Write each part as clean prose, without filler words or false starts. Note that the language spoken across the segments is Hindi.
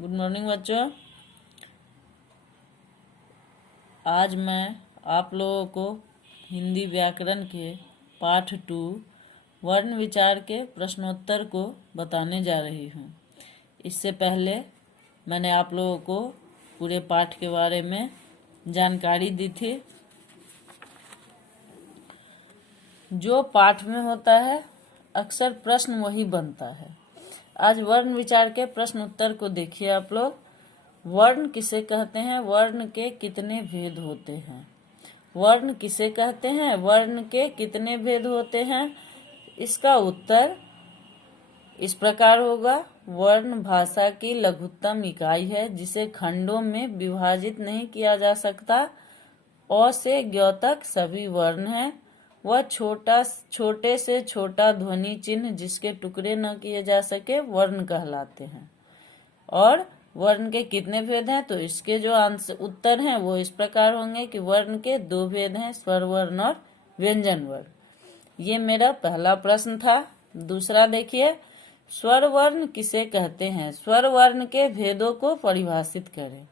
गुड मॉर्निंग बच्चों। आज मैं आप लोगों को हिंदी व्याकरण के पाठ 2 वर्ण विचार के प्रश्नोत्तर को बताने जा रही हूँ। इससे पहले मैंने आप लोगों को पूरे पाठ के बारे में जानकारी दी थी। जो पाठ में होता है अक्सर प्रश्न वही बनता है। आज वर्ण विचार के प्रश्न उत्तर को देखिए आप लोग। वर्ण किसे कहते हैं? वर्ण के कितने भेद होते हैं? वर्ण किसे कहते हैं? वर्ण के कितने भेद होते हैं? इसका उत्तर इस प्रकार होगा। वर्ण भाषा की लघुत्तम इकाई है जिसे खंडों में विभाजित नहीं किया जा सकता। अ से ज्ञ तक सभी वर्ण हैं। वह छोटे से छोटा ध्वनि चिन्ह जिसके टुकड़े न किए जा सके वर्ण कहलाते हैं। और वर्ण के कितने भेद हैं? तो इसके जो उत्तर हैं वो इस प्रकार होंगे कि वर्ण के 2 भेद हैं, स्वर वर्ण और व्यंजन वर्ण। ये मेरा पहला प्रश्न था। दूसरा देखिए, स्वर वर्ण किसे कहते हैं? स्वर वर्ण के भेदों को परिभाषित करें।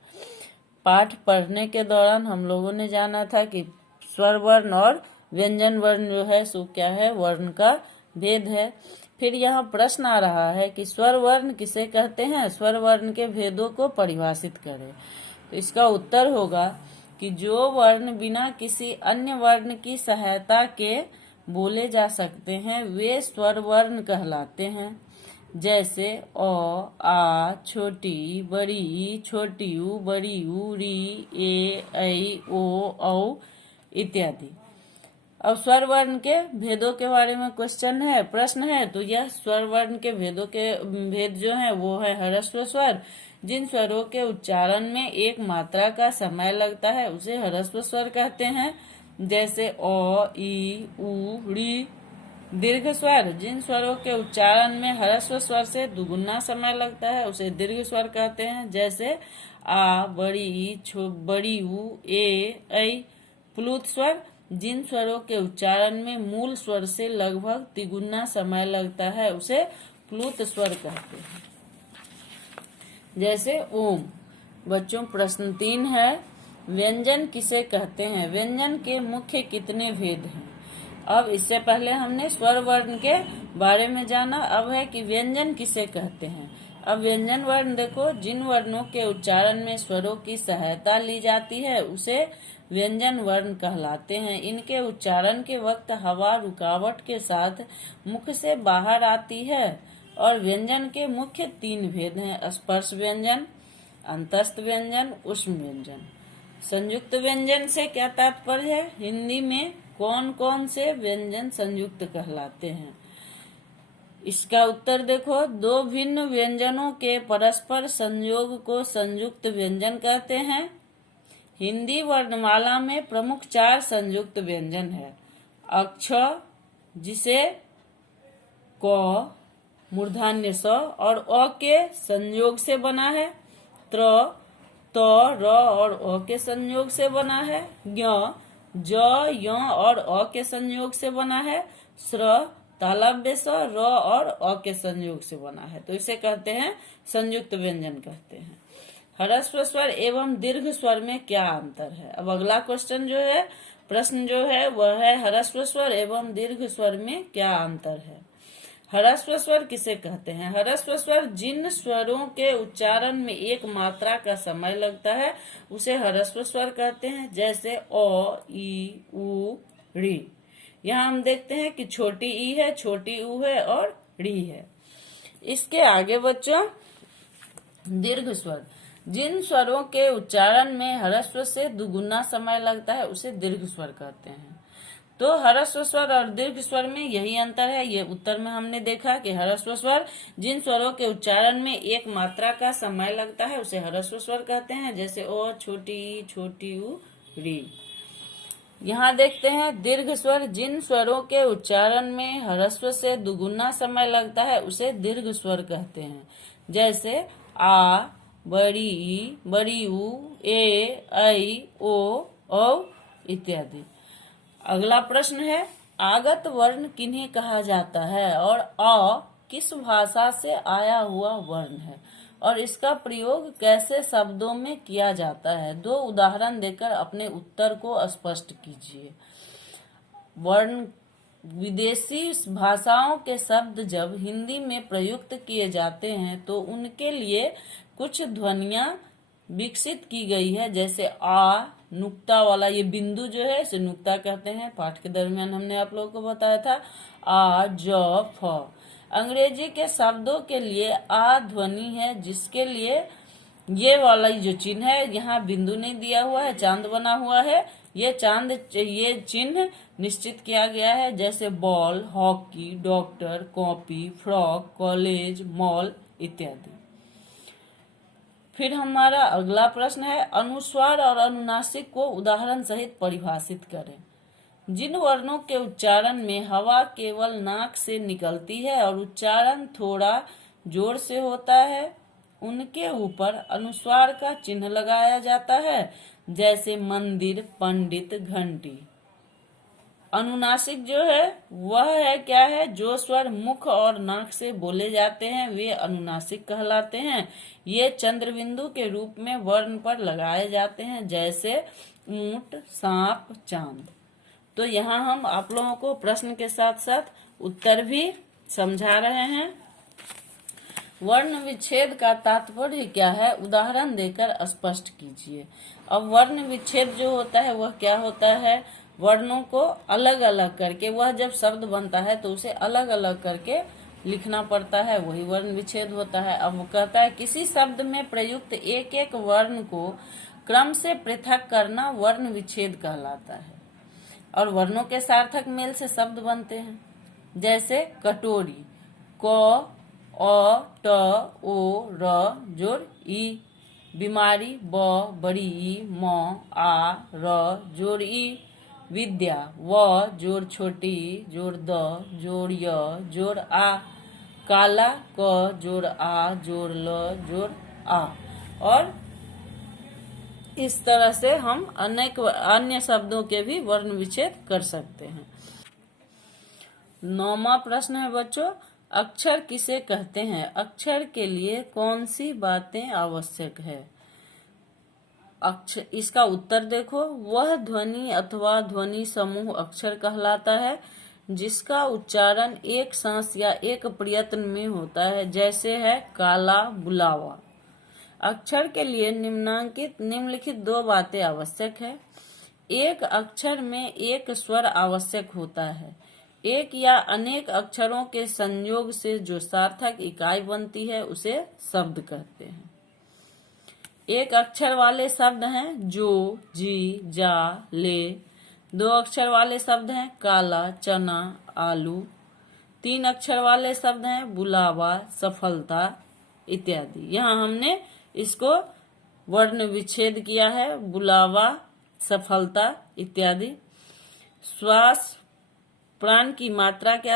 पाठ पढ़ने के दौरान हम लोगों ने जाना था कि स्वर वर्ण और व्यंजन वर्ण जो है सो क्या है? वर्ण का भेद है। फिर यहाँ प्रश्न आ रहा है कि स्वर वर्ण किसे कहते हैं? स्वर वर्ण के भेदों को परिभाषित करें। तो इसका उत्तर होगा कि जो वर्ण बिना किसी अन्य वर्ण की सहायता के बोले जा सकते हैं वे स्वर वर्ण कहलाते हैं। जैसे अ, आ, छोटी, बड़ी, छोटी ऊ, बड़ी ऊ, री, ए, ऐ, ओ, औ इत्यादि। अब स्वर वर्ण के भेदों के बारे में प्रश्न है। तो यह स्वर वर्ण के भेद जो है वो है ह्रस्व स्वर। जिन स्वरों के उच्चारण में एक मात्रा का समय लगता है उसे ह्रस्व स्वर कहते हैं। जैसे अ, ई, उ, री। दीर्घ स्वर, जिन स्वरों के उच्चारण में ह्रस्व स्वर से दुगुना समय लगता है उसे दीर्घ स्वर कहते हैं। जैसे आ, बड़ी ई, बड़ी ऊ, ए, ऐ। प्लुत स्वर, जिन स्वरों के उच्चारण में मूल स्वर से लगभग तिगुना समय लगता है उसे प्लुत स्वर कहते हैं। जैसे ओम। बच्चों प्रश्न 3 है, व्यंजन किसे कहते हैं? व्यंजन के मुख्य कितने भेद हैं? अब इससे पहले हमने स्वर वर्ण के बारे में जाना। अब है कि व्यंजन किसे कहते हैं। अब व्यंजन वर्ण देखो, जिन वर्णों के उच्चारण में स्वरों की सहायता ली जाती है उसे व्यंजन वर्ण कहलाते हैं। इनके उच्चारण के वक्त हवा रुकावट के साथ मुख से बाहर आती है। और व्यंजन के मुख्य 3 भेद हैं, स्पर्श व्यंजन, अंतस्थ व्यंजन, ऊष्म व्यंजन। संयुक्त व्यंजन से क्या तात्पर्य है? हिंदी में कौन कौन से व्यंजन संयुक्त कहलाते हैं? इसका उत्तर देखो, 2 भिन्न व्यंजनों के परस्पर संयोग को संयुक्त व्यंजन कहते हैं। हिंदी वर्णमाला में प्रमुख 4 संयुक्त व्यंजन है। अक्ष, जिसे क, मूर्धन्य स और अ के संयोग से बना है। त्र, त, र और अ के संयोग से बना है। ज्ञ, ज, य और अ के संयोग से बना है। स्र, तालव्य स, र और अ के संयोग से बना है। तो इसे कहते हैं संयुक्त व्यंजन कहते हैं। ह्रस्व स्वर एवं दीर्घ स्वर में क्या अंतर है? अब अगला प्रश्न जो है वह है ह्रस्व स्वर एवं दीर्घ स्वर में क्या अंतर है? ह्रस्व स्वर किसे कहते हैं? ह्रस्व स्वर, जिन स्वरों के उच्चारण में एक मात्रा का समय लगता है उसे ह्रस्व स्वर कहते हैं। जैसे अ, ई, उ, री। यहाँ हम देखते हैं कि छोटी ई है, छोटी ऊ है और री है। इसके आगे बच्चों, दीर्घ स्वर, जिन स्वरों के उच्चारण में ह्रस्व से दुगुना समय लगता है उसे दीर्घ स्वर कहते हैं। तो ह्रस्व स्वर और दीर्घ स्वर में यही अंतर है। ये उत्तर में हमने देखा कि ह्रस्व स्वर, जिन स्वरों के उच्चारण में एक मात्रा का समय लगता है उसे ह्रस्व स्वर कहते हैं। जैसे ओ, छोटी, छोटी ऊ, री। यहाँ देखते हैं दीर्घ स्वर, जिन स्वरों के उच्चारण में ह्रस्व से दुगुना समय लगता है उसे दीर्घ स्वर कहते हैं। जैसे आ, बड़ी ई, बड़ी ऊ, ए, ऐ, ओ, औ इत्यादि। अगला प्रश्न है, आगत वर्ण किन्हें कहा जाता है और अ किस भाषा से आया हुआ वर्ण है? और इसका प्रयोग कैसे शब्दों में किया जाता है। 2 उदाहरण देकर अपने उत्तर को स्पष्ट कीजिए। वर्ण विदेशी भाषाओं के शब्द जब हिंदी में प्रयुक्त किए जाते हैं तो उनके लिए कुछ ध्वनियां विकसित की गई है, जैसे आ, नुक्ता वाला ये बिंदु जो है इसे नुक्ता कहते हैं। पाठ के दरमियान हमने आप लोगों को बताया था आ, ज, फ। अंग्रेजी के शब्दों के लिए आ ध्वनि है, जिसके लिए ये वाला जो चिन्ह है, यहाँ बिंदु नहीं दिया हुआ है, चांद बना हुआ है। ये चिन्ह निश्चित किया गया है, जैसे ball, hockey, doctor, copy, frock, college, mall इत्यादि। फिर हमारा अगला प्रश्न है, अनुस्वार और अनुनासिक को उदाहरण सहित परिभाषित करें। जिन वर्णों के उच्चारण में हवा केवल नाक से निकलती है और उच्चारण थोड़ा जोर से होता है, उनके ऊपर अनुस्वार का चिन्ह लगाया जाता है, जैसे मंदिर, पंडित, घंटी। अनुनासिक जो है वह है क्या है, जो स्वर मुख और नाक से बोले जाते हैं वे अनुनासिक कहलाते हैं। ये चंद्रबिंदु के रूप में वर्ण पर लगाए जाते हैं, जैसे ऊंट, सांप, चांद। तो यहाँ हम आप लोगों को प्रश्न के साथ साथ उत्तर भी समझा रहे हैं। वर्ण विच्छेद का तात्पर्य क्या है, उदाहरण देकर स्पष्ट कीजिए। अब वर्ण विच्छेद जो होता है वह क्या होता है, वर्णों को अलग अलग करके, वह जब शब्द बनता है तो उसे अलग अलग करके लिखना पड़ता है, वही वर्ण विच्छेद होता है। अब वो कहता है किसी शब्द में प्रयुक्त एक एक वर्ण को क्रम से पृथक करना वर्ण विच्छेद कहलाता है। और वर्णों के सार्थक मेल से शब्द बनते हैं, जैसे कटोरी, क, अ, ट, ओ, र जोड़ ई। बीमारी, ब, बड़ी ई, म, आ, र जोड़ ई। विद्या, व जोड़ छोटी ई जोड़ द जोड़ य जोड़ आ। काला, क जोड़ आ जोड़ ल जोड़ आ। और इस तरह से हम अनेक अन्य शब्दों के भी वर्ण विच्छेद कर सकते हैं। 9वां प्रश्न है बच्चों, अक्षर किसे कहते हैं? अक्षर के लिए कौन सी बातें आवश्यक है? अक्षर, इसका उत्तर देखो, वह ध्वनि अथवा ध्वनि समूह अक्षर कहलाता है जिसका उच्चारण एक सांस या एक प्रयत्न में होता है, जैसे है काला, बुलावा। अक्षर के लिए निम्नलिखित 2 बातें आवश्यक है। एक अक्षर में एक स्वर आवश्यक होता है। एक या अनेक अक्षरों के संयोग से जो सार्थक इकाई बनती है उसे शब्द कहते हैं। एक अक्षर वाले शब्द हैं जो, जी, जा, ले। 2 अक्षर वाले शब्द हैं काला, चना, आलू। 3 अक्षर वाले शब्द हैं बुलावा, सफलता इत्यादि। यहाँ हमने इसको वर्ण विच्छेद किया है, बुलावा, सफलता इत्यादि। श्वास प्राण की मात्रा के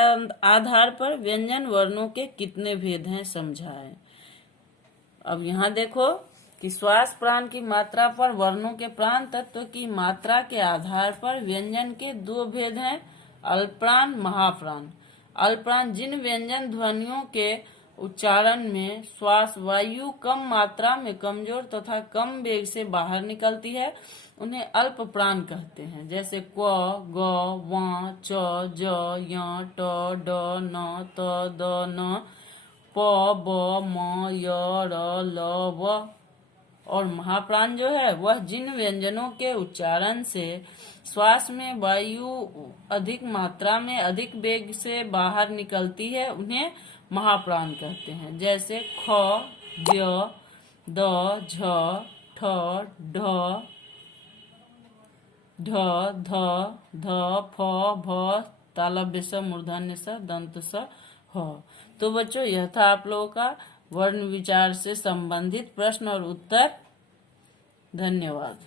आधार पर व्यंजन वर्णों के कितने भेद हैं समझाएं। अब यहाँ देखो कि श्वास प्राण की मात्रा पर वर्णों के प्राण तत्व की मात्रा के आधार पर व्यंजन के 2 भेद हैं, अल्पप्राण, महाप्राण। अल्पप्राण जिन व्यंजन ध्वनियों के उच्चारण में श्वास वायु कम मात्रा में कमजोर तथा कम वेग से बाहर निकलती है उन्हें अल्प प्राण कहते हैं, जैसे क, ग, व, च, ज, य, ट, ड, न, त, द, न, प, ब, म, य, र, ल, व। और महाप्राण जो है वह जिन व्यंजनों के उच्चारण से श्वास में वायु अधिक मात्रा में अधिक वेग से बाहर निकलती है उन्हें महाप्राण कहते हैं, जैसे ख, ज, द, झ, ठ, ढ, ढ, ध, ध, फ, भ, तालव्य स, मूर्धन्य स, दंत स, ह। तो बच्चों यह था आप लोगों का वर्ण विचार से संबंधित प्रश्न और उत्तर। धन्यवाद।